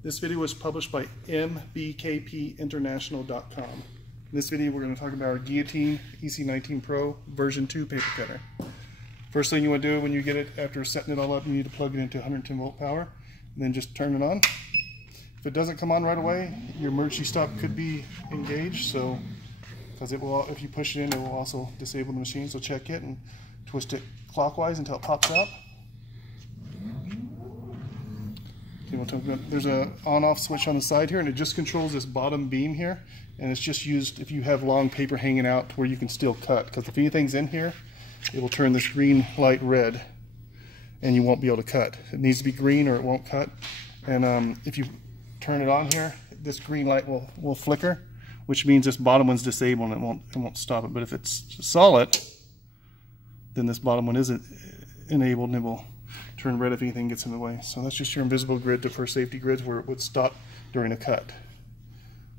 This video was published by mbkpinternational.com. In this video we're going to talk about our Guillotine Ec19 Pro V2 paper cutter. First thing you want to do when you get it, after setting it all up, you need to plug it into 110 volt power and then just turn it on. If it doesn't come on right away, your emergency stop could be engaged, so because it will, if you push it in, it will also disable the machine. So check it and twist it clockwise until it pops out. There's a on-off switch on the side here, and it just controls this bottom beam here, and it's just used if you have long paper hanging out where you can still cut, because if anything's in here, it will turn this green light red and you won't be able to cut. It needs to be green or it won't cut. And if you turn it on here, this green light will flicker, which means this bottom one's disabled and it won't stop it. But if it's solid, then this bottom one isn't enabled and it will turn red if anything gets in the way. So that's just your invisible grid for safety grids where it would stop during a cut.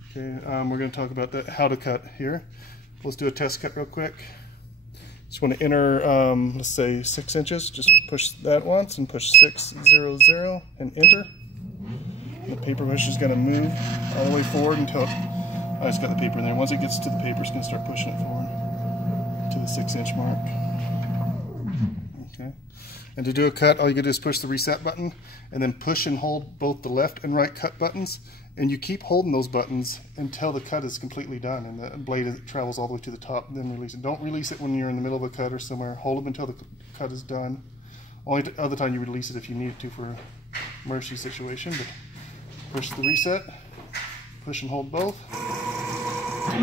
Okay, we're going to talk about how to cut here. Let's do a test cut real quick. Just want to enter, let's say 6 inches. Just push that once and push 600 and enter. The paper push is going to move all the way forward until I just got the paper in there. Once it gets to the paper, it's going to start pushing it forward to the 6-inch mark. Okay. And to do a cut, all you gotta do is push the reset button and then push and hold both the left and right cut buttons, and you keep holding those buttons until the cut is completely done and the blade travels all the way to the top, then release it. Don't release it when you're in the middle of a cut or somewhere. Hold them until the cut is done. Only other time you release it if you need to for an emergency situation. But push the reset, push and hold both. You can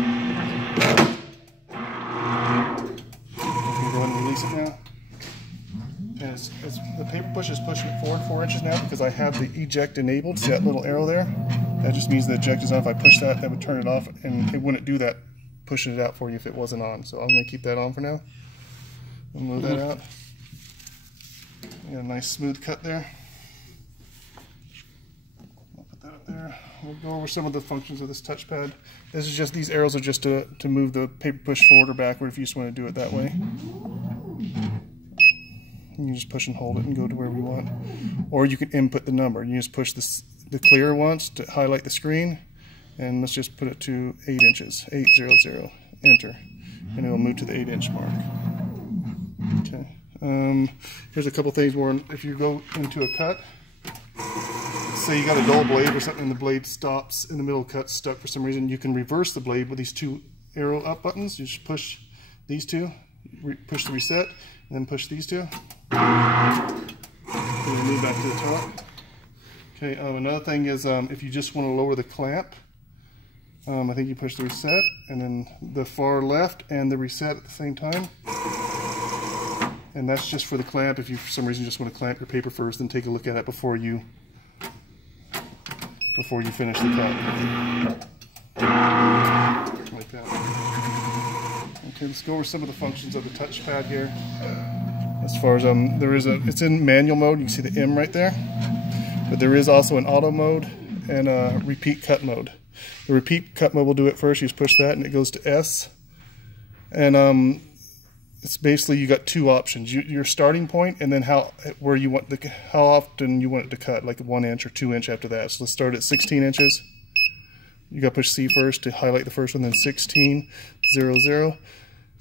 go ahead and release it now. And the paper push is pushing it forward 4 inches now because I have the eject enabled. See that little arrow there? That just means the eject is on. If I push that, that would turn it off, and it wouldn't do that, pushing it out for you if it wasn't on. So I'm going to keep that on for now. We'll move that out. Got a nice smooth cut there. I'll put that up there. We'll go over some of the functions of this touchpad. These arrows are just to move the paper push forward or backward if you just want to do it that way. You just push and hold it and go to wherever you want. Or you can input the number. You just push the clear once to highlight the screen, and let's just put it to 8 inches, 800, enter, and it'll move to the 8-inch mark. Okay. Here's a couple things more. If you go into a cut, say you got a dull blade or something and the blade stops in the middle of the cut, stuck for some reason, you can reverse the blade with these 2 arrow up buttons. You just push these 2, push the reset, and then push these 2. And move back to the top. Okay, another thing is if you just want to lower the clamp, I think you push the reset and then the far left and the reset at the same time. And that's just for the clamp. If you for some reason just want to clamp your paper first, then take a look at it before you finish the cut. Like that. Okay, let's go over some of the functions of the touchpad here. As far as it's in manual mode. You can see the M right there, but there is also an auto mode and a repeat cut mode. The repeat cut mode will do it first. You just push that and it goes to S, and it's basically you got 2 options: your starting point and then how often you want it to cut, like 1 inch or 2 inch after that. So let's start at 16 inches. You got to push C first to highlight the first one, then 1600.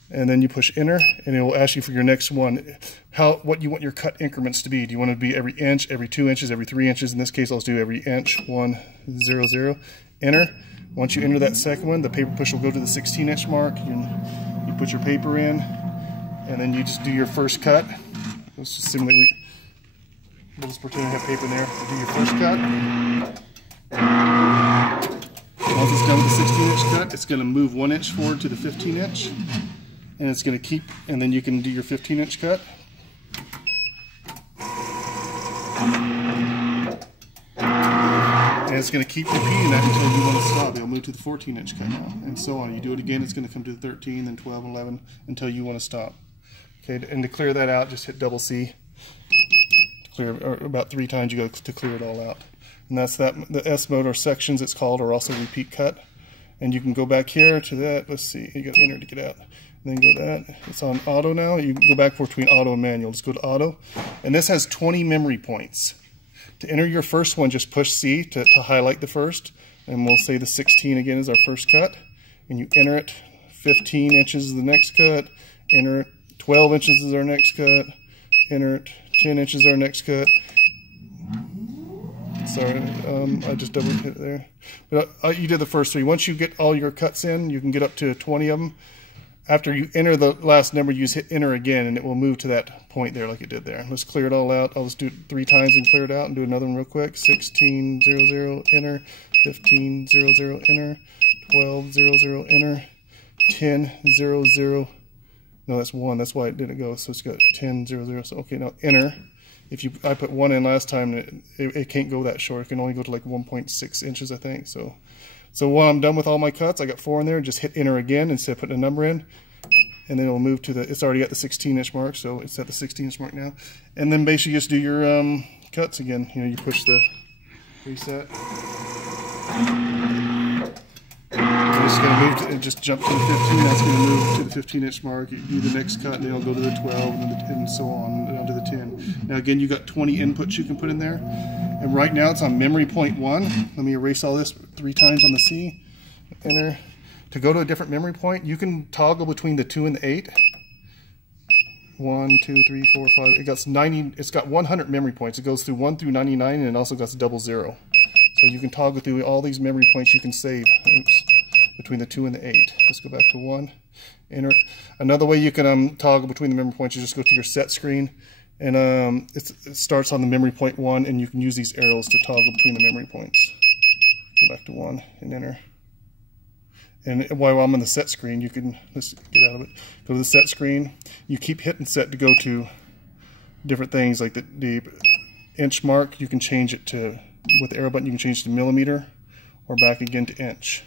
And then you push enter, and it will ask you for your next one what you want your cut increments to be. Do you want it to be every inch, every 2 inches, every 3 inches? In this case, I'll do every inch, 100. Enter. Once you enter that second one, the paper push will go to the 16-inch mark. You put your paper in, and then you just do your first cut. Let's just simulate. We'll just pretend I have paper in there. Do your first cut. Once it's done with the 16-inch cut, it's going to move 1 inch forward to the 15-inch. And it's going to keep, and then you can do your 15-inch cut. And it's going to keep repeating that until you want to stop. It'll move to the 14-inch cut now, and so on. You do it again, it's going to come to the 13, then 12, 11, until you want to stop. Okay, and to clear that out, just hit double C. To clear, or about 3 times you go to clear it all out. And that's that. The S mode or sections it's called, or also repeat cut. And you can go back here to that. Let's see, you got to enter to get out. And then go to that. It's on auto now. You can go back between auto and manual. Let's go to auto. And this has 20 memory points. To enter your first one, just push C to highlight the first, and we'll say the 16 again is our first cut, and you enter it. 15 inches is the next cut, enter it. 12 inches is our next cut, enter it. 10 inches is our next cut. Sorry, I just double hit it there. But you did the first 3. Once you get all your cuts in, you can get up to 20 of them. After you enter the last number, you just hit enter again, and it will move to that point there like it did there. Let's clear it all out. I'll just do it 3 times and clear it out, and do another one real quick. 1600, enter. 1500, enter. 1200, enter. 1000. No, that's 1. That's why it didn't go. So it's got 1000. So okay, now enter. I put 1 in last time, and it can't go that short. It can only go to like 1.6 inches, I think. So when I'm done with all my cuts, I got 4 in there, just hit enter again instead of putting a number in. And then it'll move to it's already at the 16-inch mark, so it's at the 16-inch mark now. And then basically just do your cuts again. You know, you push the reset. It's just going to move to, just jump to the 15, that's going to move to the 15-inch mark. You do the next cut, and then it'll go to the 12, and so on, down to the 10. Now again, you got 20 inputs you can put in there. And right now it's on memory point 1. Let me erase all this 3 times on the C. Enter. To go to a different memory point, you can toggle between the 2 and the 8. 1, 2, 3, 4, 5. It got 90. It's got 100 memory points. It goes through 1 through 99, and it also got 00. So you can toggle through all these memory points you can save. Oops. Between the 2 and the 8. Let's go back to 1. Enter. Another way you can toggle between the memory points is just go to your set screen, and it starts on the memory point 1, and you can use these arrows to toggle between the memory points. Go back to 1 and enter. And while I'm on the set screen, you can, let's get out of it, go to the set screen. You keep hitting set to go to different things, like the inch mark. You can change it to, with the arrow button, you can change it to millimeter, or back again to inch.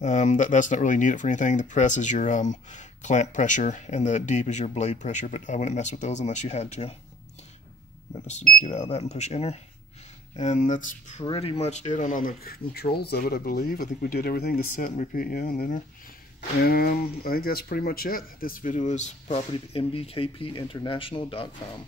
That's not really needed for anything. The press is your clamp pressure, and the deep is your blade pressure, but I wouldn't mess with those unless you had to. But let's get out of that and push enter. And that's pretty much it on the controls of it, I believe. I think we did everything to set and repeat, yeah, and enter. And I think that's pretty much it. This video is property of mbkpinternational.com.